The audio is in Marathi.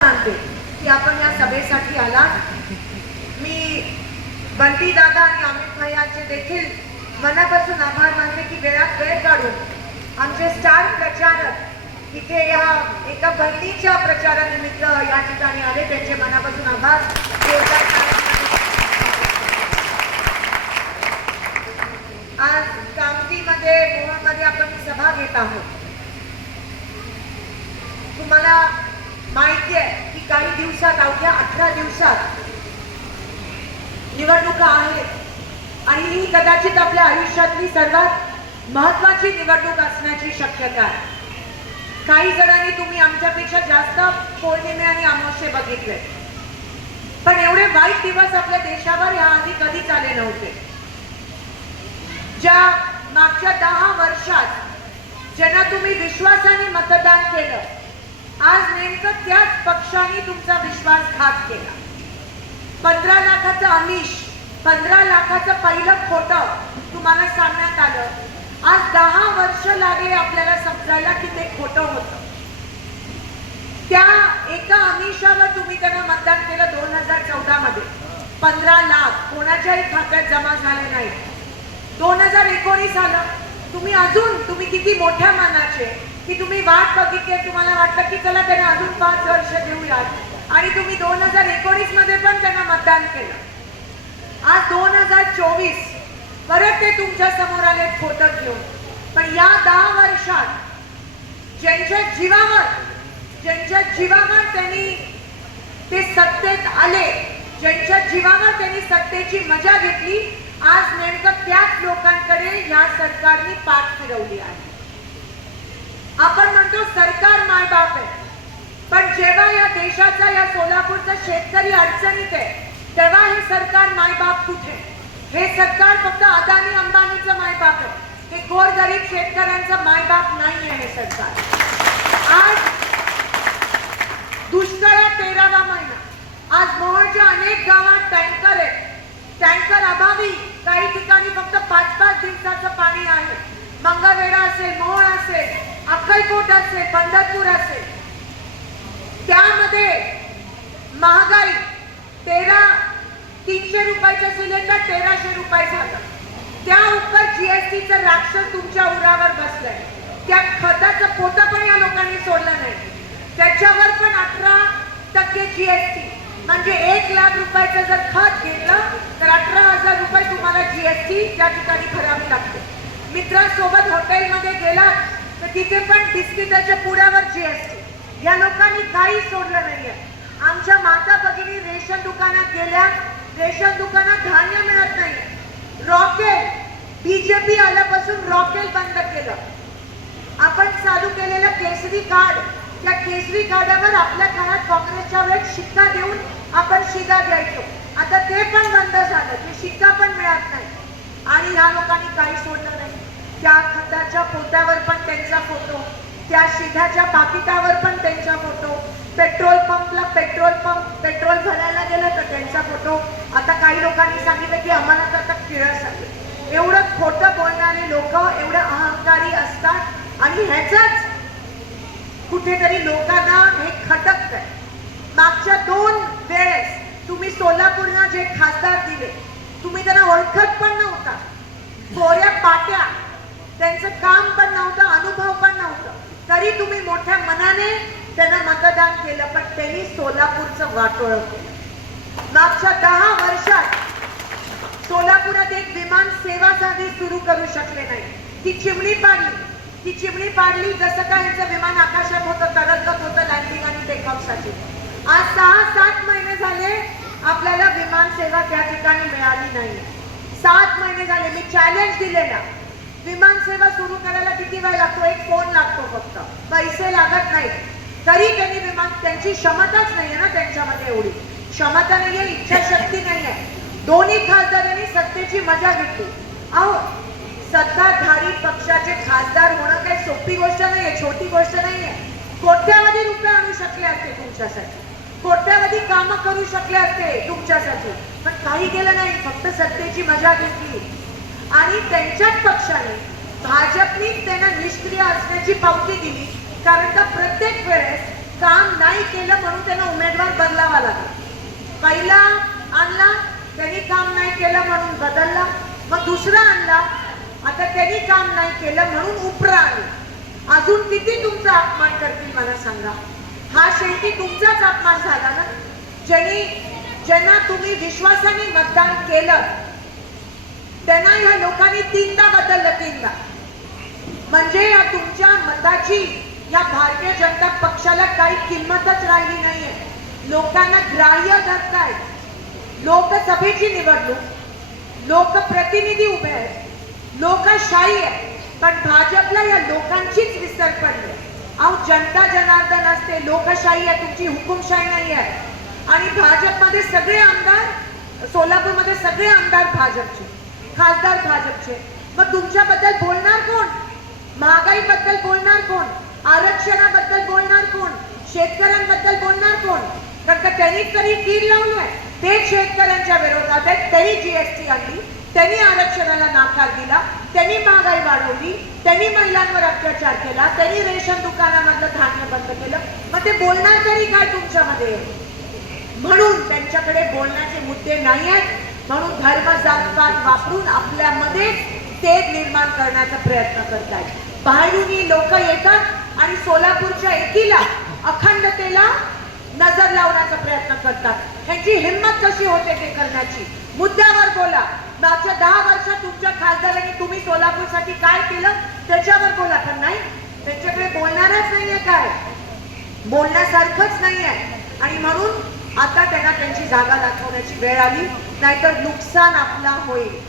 सांगते की आपण या सभेसाठी आला. मी बंटी दादा आणि अमित भैयाचे देखील मनापासून आभार मानते की वेळात वेळ काढून आमचे स्टार प्रचारक इथे या एका बहिणीच्या प्रचारानिमित्त या ठिकाणी आले. त्यांचे मनापासून आभार. आज कामतीमध्ये मोहोळमध्ये आपण सभा घेत आहोत. तुम्हाला माहिती आहे की काही दिवसात अवघ्या अठरा दिवसात निवडणुका आहेत. आणि ही कदाचित आपल्या आयुष्यातली सर्वात महत्वाची निवडणूक असण्याची शक्यता आहे. काही जणांनी तुम्ही आमच्यापेक्षा जास्त पौर्णिमे आणि अमावस्ये बघितले. पण एवढे वाईट दिवस आपल्या देशावर या आधी कधीच आले नव्हते. ज्या मागच्या दहा वर्षात ज्यांना तुम्ही विश्वासाने मतदान केलं आज नेमकं त्याच पक्षाने तुमचा विश्वासघात केला. पंधरा लाखाचं आमिष पंधरा लाखाचं पहिलं खोटं तुम्हाला सांगण्यात आलं. आज दहा वर्ष लागले आपल्याला समजायला की ते खोटं होतं. त्या एका आमिषावर तुम्ही त्यांना मतदान केलं दोन हजार चौदा मध्ये पंधरा लाख कोणाच्याही खात्यात जमा झाले नाही. दोन हजार एकोणीस आलं. तुम्ही अजून तुम्ही किती मोठ्या मानाचे? की तुम्ही वाट बघितली तुम्हाला वाटलं की चला त्यांना अजून पाच वर्ष देऊयात. आणि तुम्ही दोन हजार एकोणीसमध्ये पण त्यांना मतदान केलं. आज दोन हजार चोवीस परत ते तुमच्यासमोर आले खोटं घेऊन. पण या दहा वर्षात ज्यांच्या जीवावर ज्यांच्या जीवावर त्यांनी ते सत्तेत आले ज्यांच्या जीवावर त्यांनी सत्तेची मजा घेतली आज नेमकं त्याच लोकांकडे या सरकारने पाठ फिरवली आहे. सरकार मायबाप आहे. पण जेव्हा या देशाचा या सोलापूरचा शेतकरी अडचणीत आहे तेव्हा हे सरकार मायबाप कुठे? हे सरकार फक्त अदानी अंबानीचं मायबाप आहे. हे गोरगरीब शेतकऱ्यांचं मायबाप नाही आहे हे सरकार. आज दुष्काळा तेरावा महिना. आज मोहनच्या अनेक गावात टँकर आहे टँकर अभावी. काही ठिकाणी फक्त पाच पाच दिवसाचं पाणी आहे. मंगळवेढा असेल मोहोळ असेल अक्कलकोट असेल पंढरपूर असेल त्यामध्ये महागाई तेरा तीनशे रुपयाचं सिलेंडर तेराशे रुपये झालं. त्या उपर जीएसटीचं राक्षस तुमच्या उरावर बसलंय. त्या खताचं पोतं पण या लोकांनी सोडलं नाही. त्याच्यावर पण अठरा टक्के जीएसटी म्हणजे एक लाख रुपयाचं जर खत घेतलं तर अठरा हजार रुपये तुम्हाला जीएसटी त्या ठिकाणी भरावी लागते मित्रांसोबत हॉटेलमध्ये गेला तर तिथे पण बिस्किटाच्या पुड्यावर जीएसटी या लोकांनी काही सोडलं नाहीये. आमच्या माता भगिनी रेशन दुकानात गेल्या रेशन दुकानात धान्य मिळत नाही. रॉकेल बीजेपी आल्यापासून रॉकेल बंद केलं. आपण चालू केलेलं केसरी कार्ड त्या केसरी कार्डावर आपल्या काळात काँग्रेसच्या वेळेस शिक्का देऊन आपण शिगा द्यायचो. आता ते पण बंद झालं ते शिक्का पण मिळत नाही. आणि ह्या लोकांनी काही सोडलं नाही. त्या खताच्या पोत्यावर पण त्यांचा फोटो. त्या शिध्याच्या पाकिटावर पण त्यांचा फोटो. पेट्रोल पंपला पेट्रोल पंप पेट्रोल भरायला गेलं तर त्यांचा फोटो. आता काही लोकांनी सांगितलं की आम्हाला तर आता किळस आहे एवढं खोटं बोलणारे लोक एवढं अहंकारी असतात आणि ह्याचाच कुठेतरी लोकांना हे खटकत आहे मागच्या दोन वेळेस तुम्ही सोलापूरला जे खासदार दिले तुम्ही त्यांना ओळखत पण नव्हता गोऱ्या पाट्या त्यांचं काम पण नव्हतं अनुभव पण नव्हतं तरी तुम्ही मोठ्या मनाने त्यांना मतदान केलं पण त्यांनी सोलापूरचं वाटोळ मागच्या दहा वर्षात सोलापुरात एक विमान सेवा साधी सुरू करू शकले नाही. ती चिमणी पाडली. ती चिमणी पाडली जसं काय ह्याचं विमान आकाशात होतं तरंगत होतं लँडिंग आणि टेकऑफसाठी आज सहा सात महिने झाले आपल्याला विमान सेवा त्या ठिकाणी मिळाली नाही. सात महिने झाले मी चॅलेंज दिलेला. विमान सेवा सुरू करायला किती वेळ लागतो? एक फोन लागतो फक्त. पैसे लागत नाही तरी त्यांनी विमान त्यांची क्षमताच नाहीये ना त्यांच्यामध्ये एवढी. क्षमता नाहीये इच्छाशक्ती नाहीये. दोन्ही खासदारांनी सत्तेची मजा घेतली. अहो सत्ताधारी पक्षाचे खासदार होणं काही सोपी गोष्ट नाहीये छोटी गोष्ट नाहीये. कोट्यावधी रुपये आणू शकले असते तुमच्यासाठी. कोट्यावधी कामं करू शकले असते तुमच्यासाठी. पण काही केलं नाही फक्त सत्तेची मजा घेतली. आणि त्यांच्याच पक्षाने भाजपनीच त्यांना निष्क्रिय असण्याची पावती दिली. कारण का प्रत्येक वेळेस काम नाही केलं म्हणून त्यांना पहिला आणला त्यांनी काम नाही केलं म्हणून बदलला मग दुसरा आणला आता त्यांनी काम नाही केलं म्हणून उपरा आले. अजून किती तुमचा अपमान करतील मला सांगा? हा शेवटी तुमचाच अपमान झाला ना? ज्यांनी ज्यांना तुम्ही विश्वासाने मतदान केलं त्यांना ह्या लोकांनी तीनदा बदललं तीनदा. म्हणजे या तुमच्या मताची या भारतीय जनता पक्षाला काही किंमतच राहिली नाहीये. लोकांना ग्राह्य धरताय लोकसभेची निवडणूक लोकप्रतिनिधी उभे आहेत लोकशाही आहे पण भाजपला या लोकांचीच विसर पडली. अहो जनता जनार्दन असते लोकशाही आहे तुमची हुकुमशाही नाही आहे. आणि भाजपमध्ये सगळे आमदार सोलापूरमध्ये सगळे आमदार भाजपचे खासदार भाजपचे. मग तुमच्याबद्दल बोलणार कोण? महागाईबद्दल बोलणार कोण? आरक्षणाबद्दल बोलणार कोण? शेतकऱ्यांबद्दल बोलणार कोण? कारण का त्यांनी तरी कीड लावलोय. ते शेतकऱ्यांच्या विरोधात आहेत. त्यांनी जीएसटी आणली त्यांनी आरक्षणाला नाकार दिला. त्यांनी महागाई वाढवली. त्यांनी महिलांवर अत्याचार केला. त्यांनी रेशन दुकानामधलं धान्य बंद केलं. मग ते बोलणार तरी काय तुमच्यामध्ये? म्हणून त्यांच्याकडे बोलण्याचे मुद्दे नाही आहेत. म्हणून धर्म जातपात वापरून आपल्यामध्ये ते निर्माण करण्याचा प्रयत्न करतायत. बाहेरून ही लोक येतात आणि सोलापूरच्या एकीला अखंडतेला नजर लावण्याचा प्रयत्न करतात. ह्याची हिंमत कशी होते ते करण्याची? मुद्द्यावर बोला. मागच्या दहा वर्षात तुमच्या खासदारांनी तुम्ही सोलापूरसाठी काय केलं? त्याच्यावर बोला पण नाही. त्यांच्याकडे बोलणारच नाहीये काय? बोलण्यासारखंच नाही आहे आणि म्हणून आता त्यांना त्यांची जागा दाखवण्याची वेळ आली. नाहीतर नुकसान आपला होईल.